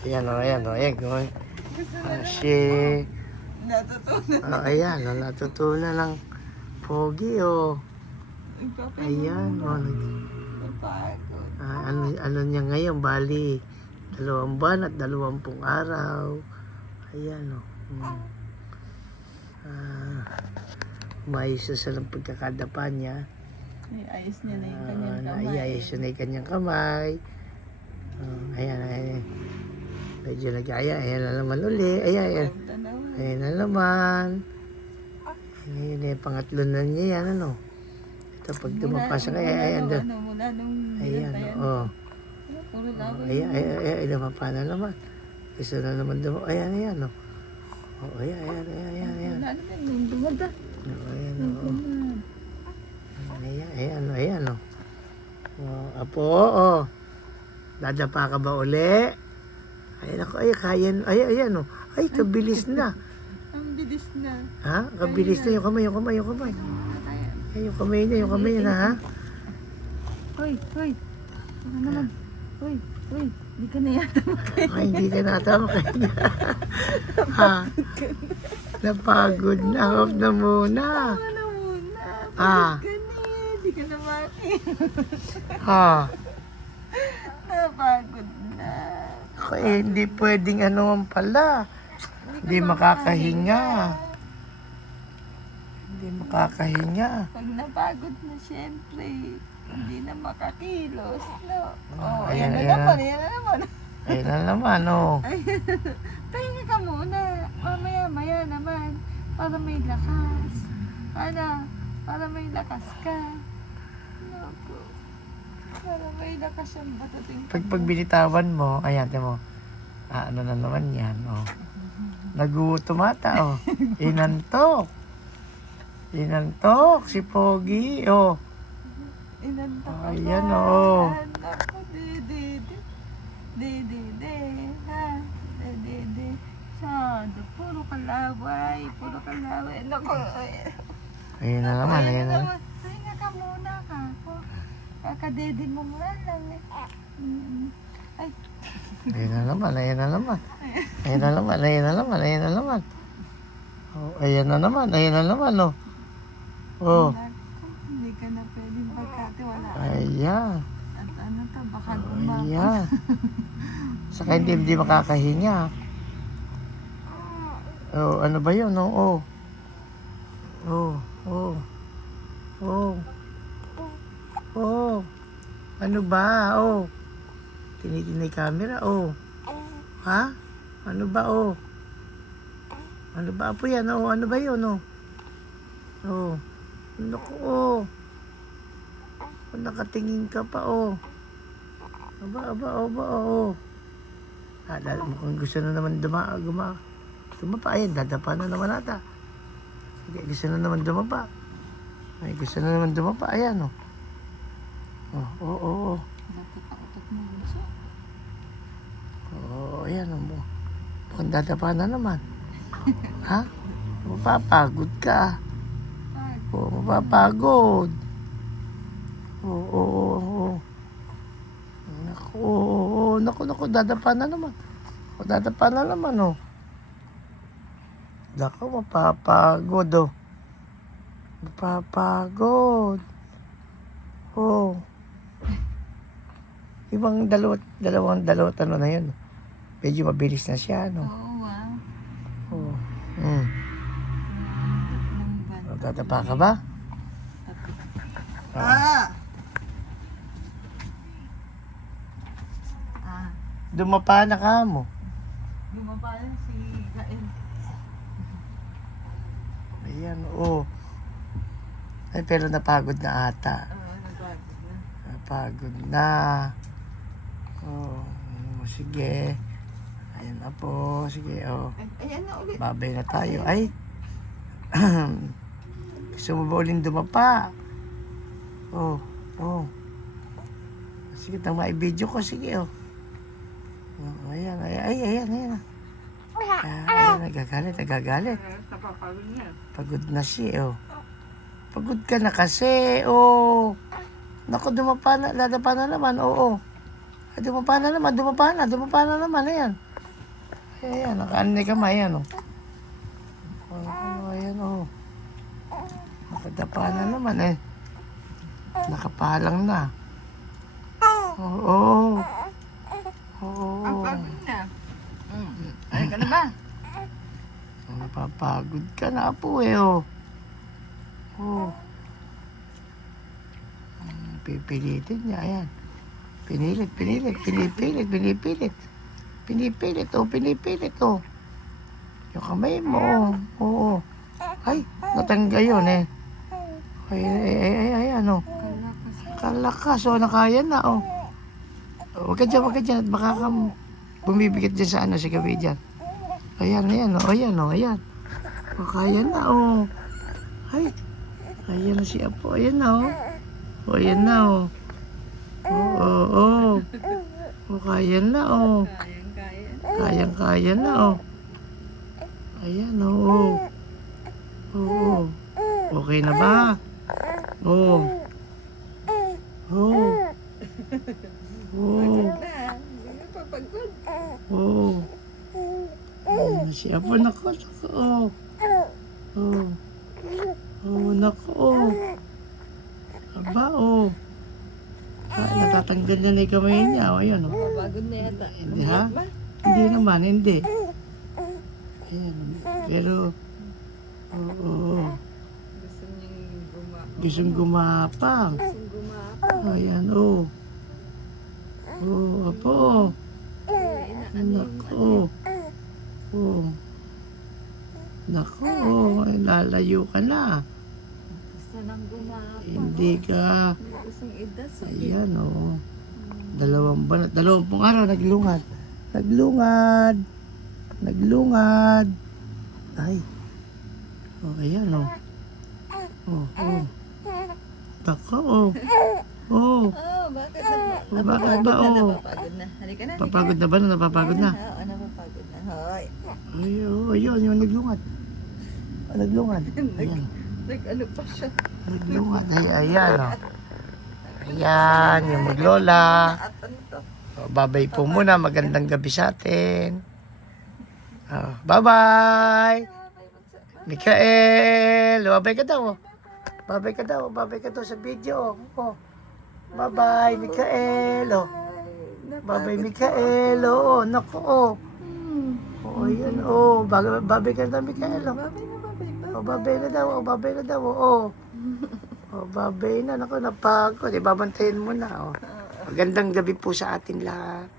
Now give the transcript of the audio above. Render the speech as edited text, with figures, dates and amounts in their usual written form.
Ayan o, ayan o, ayan o. Si... Natutunan. ayan o, natutunan ng pogi o. Ayan o. Napagod. Ano niya ngayon, bali 2 buwan at 20 araw. Ayan o. Maayos na sa ng pagkakadapa niya. Ayos niya na yung kanyang kamay. Naiayos na yung kanyang kamay. Ayan, ayan. Medyo nag-aya. Ayan na naman uli. Ayan, ayan. Ayan na naman. Ayan yung pangatlo na niya yan, ano. Ito, pag dumapasa ka, ayan, ayan. Mula nung Ayan, ayan. oo. Puro laban. Ayan, ayan, ayan. Dumapa na naman. Isa na naman dumapa. Ayan, ayan, o. Ayan, ayan, ayan, ayan, ayan. Wala naman yung dumada. Ayan, oo. Ayan, ayan, ayan, o. Apo, o. Dadapa ka ba uli? Ay, naku, ay, kaya, ay, ayan, o. Ay, kabilis na. Ang bilis na. Ha? Kabilis na yung kamay, yung kamay, yung kamay. Ay, yung kamay niya, yung kamay niya na, ha? Hoy, hoy. Ano naman? Hoy, hoy. Hindi ka na yata makain. Ay, hindi ka natama kayo na. Ha? Napagod na. Off na muna. Ano muna? Ah. Pagod ka na eh. Hindi ka na makain. Ha? Napagod na. Ako eh, hindi pwedeng ano man pala. Hindi makakahinga. Hindi makakahinga. Pag napagod na, syempre, hindi na makakilos. No? Oh, Ayan, ayan na ayan. naman, ayan na naman. Ayun na naman, oh. Pahinga ka muna. Mamaya-maya naman. Para may lakas. Para may lakas ka. Naku. Para may lakas ang batating. Pag binitawan mo, ayan, mo. Ano na naman yan, oh. Nagutumata, oh. Inantok. Inantok si Pogi, oh. Inantok ka Ayan, ba? oo. Naku, di. Ha? Di. Sado. Puro kalaway. Naku. Ayun na naman, ayun na. Pahinga ka muna ka. Kakadede mo muna lang eh. Ay, Ayun na naman, ayun na naman. Ayun na naman, ayun na naman, ayun na naman. Oh, ayun na naman, ayun na naman, oh. Oh, naku, hindi ka na pwedeng pagkatiwalaan. ayan. At ano to, baka gumapa. Ayan. Saka hindi makakahinga. Oh, ano ba yun? Oh, oh. Oh, oh. Oh. Oh. Ano ba? Oh. Tinitinay camera, oh. Ha? Ano ba, oh? Ano ba po yan, oh? Ano ba yun, oh? Oh. Naku, oh. Nakatingin ka pa, oh. Aba, oh. Mukhang gusto na naman dumapa. Ayan, dadapa na naman ata. Hindi, gusto na naman dumapa. Ay, gusto na naman dumapa. Ayan, oh. Oh. Nakakatakot mo gusto. Oh, ayan, oh. Mukhang dadapa na naman. Ha? Mapapagod ka. Oh, mapapagod. Oo. Naku, dadapa na naman. Oh. Naku, mapapagod, oh. Mapapagod. Oh. Ibang dalawang ano na yun. Medyo mabilis na siya, no? Oo, ah. Oh. Ng Dadapa ka ba? Ah! Dumapa na ka mo. Bumaba yan si Gael. Ayan, oh. Ay, pero napagod na ata. Nagpagod na. Napagod na. Oh, sige. Ayan na po. Sige, oh. Ayan na ulit. Babay na tayo. Ay. Gusto mo ba uling dumapa? Oh. Sige, tama i-video ko. Sige, oh. Ayan. Ayan, nagagalit. Napapagod niya. Pagod na siya, oh. Pagod ka na kasi, oh. Naku, dadapa na naman, oo. Dumapa na naman, ayan. Ayan, nakaano ni kamay, ano. Ayan, oh. Nakadapa na naman, eh. Nakapalang na. Oo. Ang Oo. pagod na. Ay ka na ba? Napapagod ka na po, eh, oh. Oh. Pipilitin niya, ayan. Pinilit. Pinipilit, oh. Yung kamay mo, oh. Oo. Ay, natangga yun, eh. Ay, ano. Kalakas, oh, nakaya na, oh. Huwag ka dyan. Baka ka bumibigat dyan sa ano, sa gabi dyan. Ayan, oh, ayan. O, kaya na, oh. Ay, ayan na si Apo, ayan na, oh. O, ayan na, oh. Oo. O, kaya na, oh. Kayang-kaya na, oh. Ayan, oh. Oo. Okay na ba? Oo. Oo. Oo. Papagod. Oo. Ayan na si Apo, nako. Oo. Oo. Oo, nako, oh. Aba, oh. Natatanggal na yung kamay niya, oh, ayan, oh. Papagod na yata. Hindi, ha? Hindi naman, hindi. Ayan, pero, oo. Gustong gumapang. Ayan, oh. Oh, Apo. Nako. Oh. Nako, ay, lalayo ka na. Gusto nang gumapang. Hindi ka. Gustong idas. Ayan, oh. 20 araw, naglungad. Ay. Oh, ayan, oh. Oh. Nako, oh. Oh. Bakit na? Oh, bakit ba, oh? Napapagod na. Halika na. Papagod na ba? Napapagod na? Oo, napapagod na. Hoy. Ay, oh, ayun, yung naglungad. Ayan. Nag-ano pa siya. Naglungad. Ay, ayan, oh. Ayan, yung maglola. At ano to? Oh, babay po muna. Magandang gabi sa atin. Oh, bye-bye. Mikael. Babay ka daw. Babay ka daw sa video. Oh. Bye-bye, Mikael. Oh. Bye-bye, Mikael. Oh, naku, oh. Oh, yan, oh. Babay ka daw, Mikael. Oh, babay na daw. Oh. Oh, babay na. Naku, napagod. Babantayin mo na, oh. Magandang gabi po sa atin lahat.